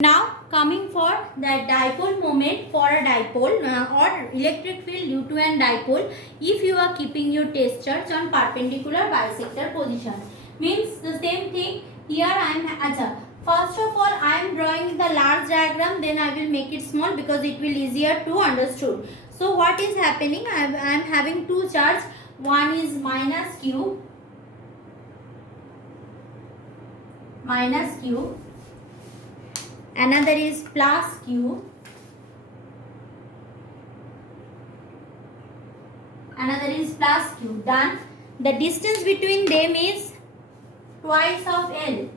Now coming for the dipole moment for a dipole or electric field due to an dipole if you are keeping your test charge on perpendicular bisector position. Means the same thing here I am. First of all I am drawing the large diagram, then I will make it small because it will easier to understood. So what is happening? I am having two charge. One is minus q another is plus q, another is plus q. Done. The distance between them is twice of L.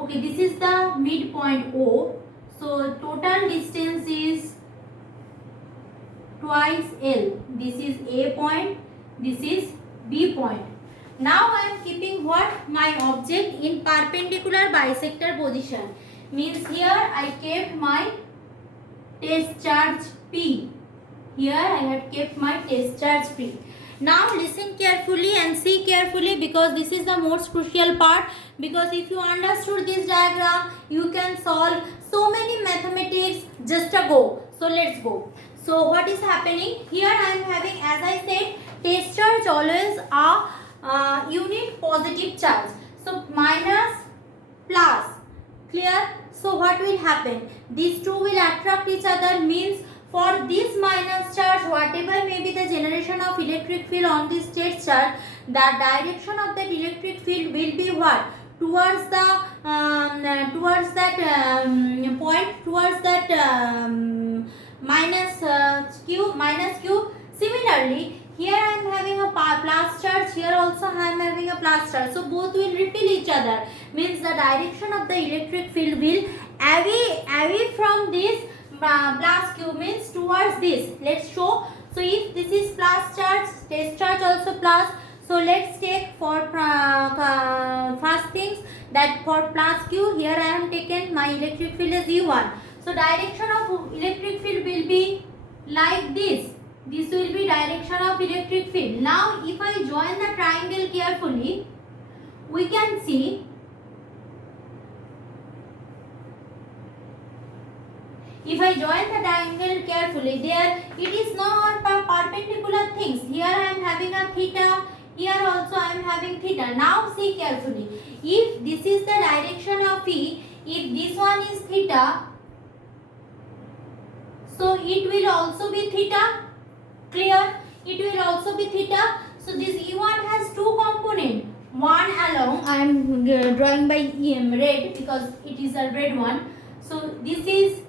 Okay, this is the midpoint O. So total distance is twice L. This is A point, this is B point. Now I am keeping what? My object in perpendicular bisector position. Means here I kept my test charge P. Here I had kept my test charge P. Now listen carefully and see carefully because this is the most crucial part. Because if you understood this diagram, you can solve so many mathematics just a go. So let's go. So what is happening? Here I am having, as I said, test charge always a unit positive charge. So minus plus. Clear? So what will happen? These two will attract each other, means for this minus charge, whatever may be the generation of electric field on this test charge, the direction of that electric field will be what? Towards the point, towards that minus q. Similarly, here I am having a plus charge, here also I am having a plus charge. So both will repel each other. Means the direction of the electric field will away from this plus q, means towards this. Let's show. So if this is plus charge, test charge also plus. So let's take for first things that for plus q, here I am taken my electric field is E1. So direction of electric field will be like this. This will be direction of electric field. Now if I join the triangle carefully, we can see if I join the triangle carefully, there it is not perpendicular things. Here I am having a theta, here also I am having theta. Now see carefully. If this is the direction of E, if this one is theta, so it will also be theta. Clear? It will also be theta. So this E1 has two components. One along, I am drawing by red because it is a red one. So this is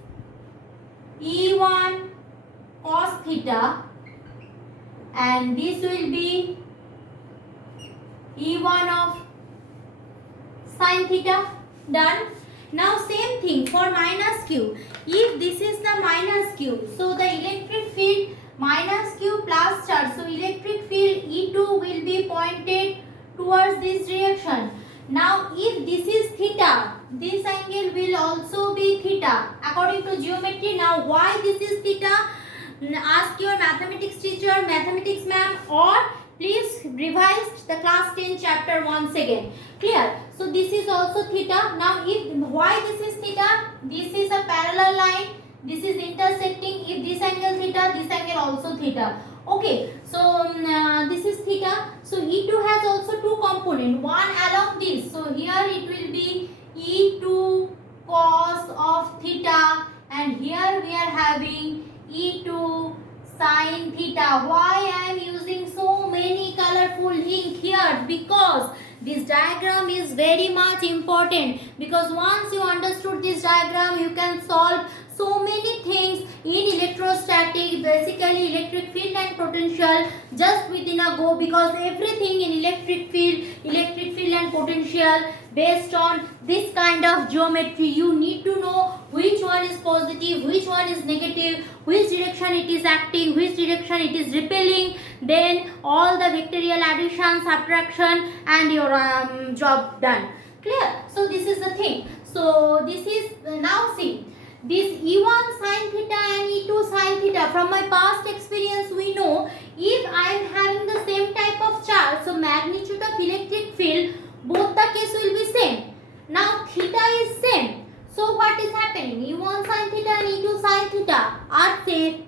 E1 cos theta and this will be E1 of sin theta. Done. Now same thing for minus q. If this is the minus q, so the electric field minus q plus charge. So electric field E2 will be pointed towards this direction. Now if this is theta, this angle will also be theta according to geometry. Now why this is theta? Ask your mathematics teacher, mathematics ma'am, or please revise the class 10 chapter once again. Clear? So this is also theta. Now if why this is theta? This is a parallel line. This is intersecting. If this angle theta, this angle also theta. Okay, so this is theta. So E2 has also two components. One along this. So here it will be E2 cos of theta, and here we are having E2 sin theta. Why I am using so many colorful ink here? Because this diagram is very much important. Because once you understood this diagram, you can solve so many things in electrostatic, basically electric field and potential just within a go, because everything in electric field and potential based on this kind of geometry. You need to know which one is positive, which one is negative, which direction it is acting, which direction it is repelling, then all the vectorial addition, subtraction and your job done. Clear? So this is the thing. So this is now see. This E1 sin theta and E2 sin theta, from my past experience we know if I am having the same type of charge, so magnitude of electric field both the case will be same. Now theta is same. So what is happening? E1 sin theta and E2 sin theta are same,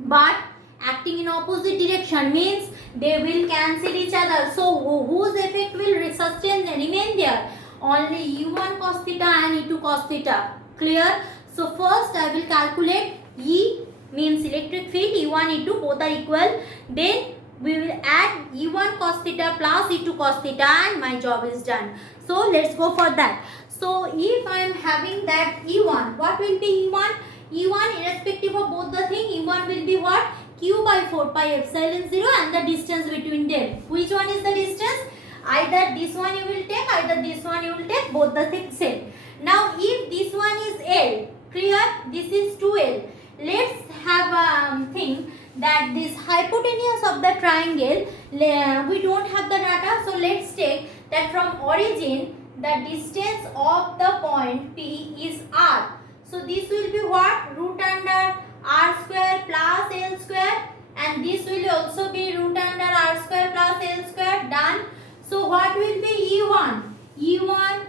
but acting in opposite direction means they will cancel each other. So whose effect will sustain remain there? Only E1 cos theta and E2 cos theta. Clear? So first I will calculate E means electric field, E1, E2 both are equal. Then we will add E1 cos theta plus E2 cos theta and my job is done. So let's go for that. So if I am having that E1, what will be E1? E1 irrespective of both the thing, E1 will be what? Q by 4 pi epsilon 0 and the distance between them. Which one is the distance? Either this one you will take, either this one you will take, both the things same. Now if this one is L, clear? This is 2L. Let's have a thing that this hypotenuse of the triangle, we don't have the data, so let's take that from origin the distance of the point P is R. So this will be what? Root under R square plus L square, and this will also be root under R square plus L square. Done. So what will be E1? E1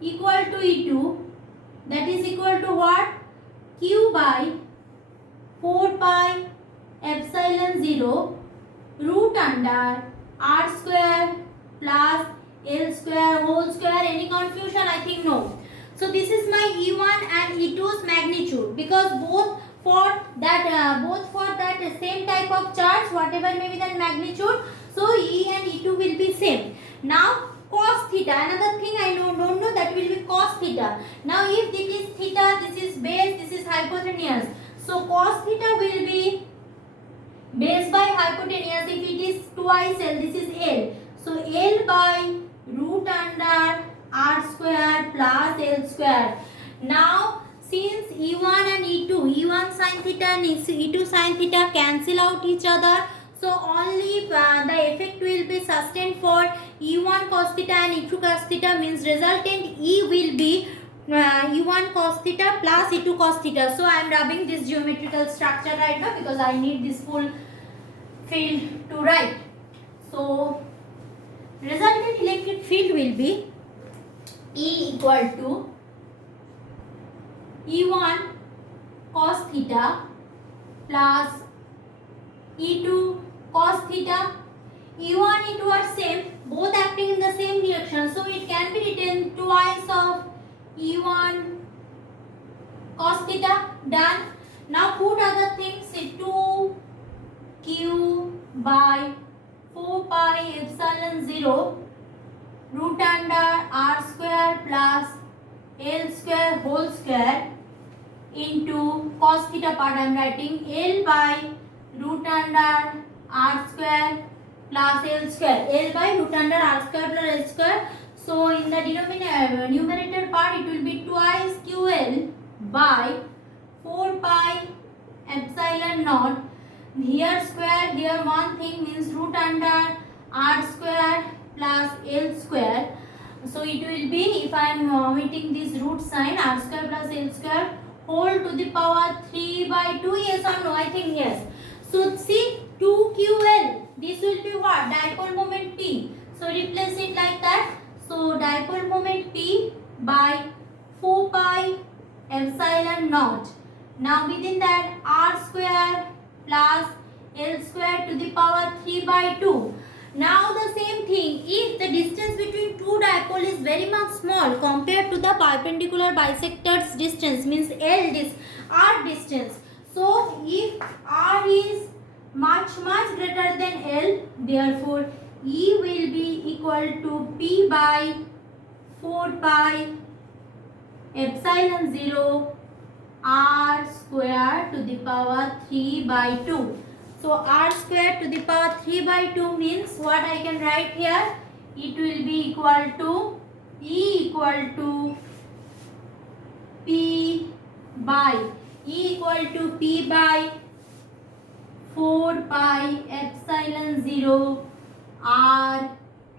equal to E2, that is equal to what? Q by 4 pi epsilon 0 root under R square plus L square whole square. Any confusion? I think no. So this is my E1 and E2's magnitude, because both for that same type of charge, whatever may be the magnitude, so E and E2 will be same. Now cos theta, another thing I don't know, that will be cos theta. Now if it is theta, this is base, this is hypotenuse. So cos theta will be base by hypotenuse. If it is twice L, this is L. So L by root under R square plus L square. Now since E1 and E2, E1 sin theta and E2 sin theta cancel out each other, so only the effect will be sustained for E1 cos theta and E2 cos theta, means resultant E will be E1 cos theta plus E2 cos theta. So I am rubbing this geometrical structure right now because I need this full field to write. So resultant electric field will be E equal to E1 cos theta plus E2 cos theta. E1 and E2 are same, both acting in the same direction, so it can be written twice of E1 cos theta. Done. Now put other things. 2Q by 4 pi epsilon 0 root under R square plus L square whole square into cos theta part I am writing L by root under R square plus L square. L by root under R square plus L square. So in the numerator part it will be twice QL by 4 pi epsilon naught. Here square, here one thing, means root under R square plus L square. So it will be, if I am omitting this root sign, R square plus L square whole to the power 3 by 2. Yes or no? I think yes. So see 2QL, this will be what? Dipole moment P. So replace it like that. So dipole moment P by 4 pi epsilon naught. Now within that R square plus L square to the power 3 by 2. Now the same thing, if the distance between two dipole is very much small compared to the perpendicular bisectors distance, means R distance. So if R is much greater than L, therefore E will be equal to P by 4 pi epsilon 0 R square to the power 3 by 2. So R square to the power 3 by 2 means what I can write here? It will be equal to E equal to P by 4 pi epsilon 0 R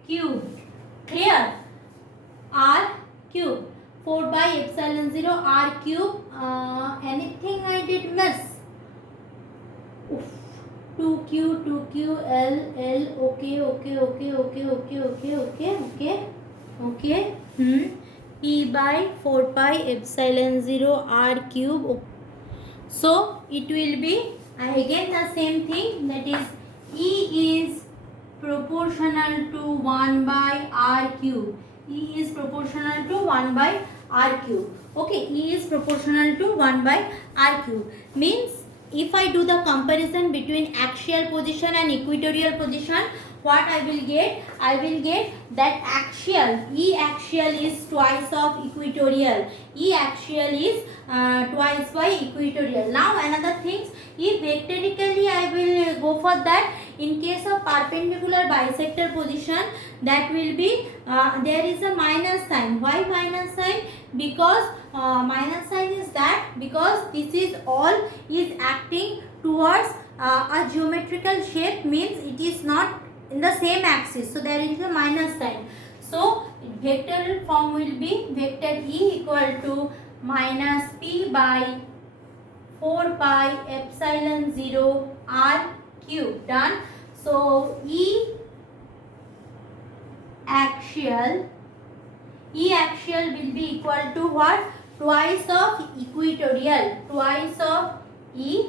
cube. Clear? R cube. 4 pi epsilon 0 R cube. Anything I did miss? 2Q, L, okay. P by 4 pi epsilon 0 r cube. So it will be again the same thing, that is E is proportional to 1 by r cube. E is proportional to 1 by r cube. Okay, E is proportional to 1 by r cube. Means if I do the comparison between axial position and equatorial position, what I will get? I will get that axial, E axial is twice of equatorial. E axial is twice by equatorial. Now another things, if vectorically I will go for that, in case of perpendicular bisector position, that will be there is a minus sign. Why minus sign? Because minus sign is that because this is all is acting towards a geometrical shape, means it is not in the same axis, so there is a minus sign. So vector form will be vector E equal to minus P by 4 pi epsilon 0 r cube. Done. So E axial will be equal to what? Twice of equatorial. Twice of E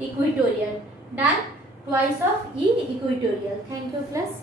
equatorial. Done. Twice of E equatorial. Thank you, class.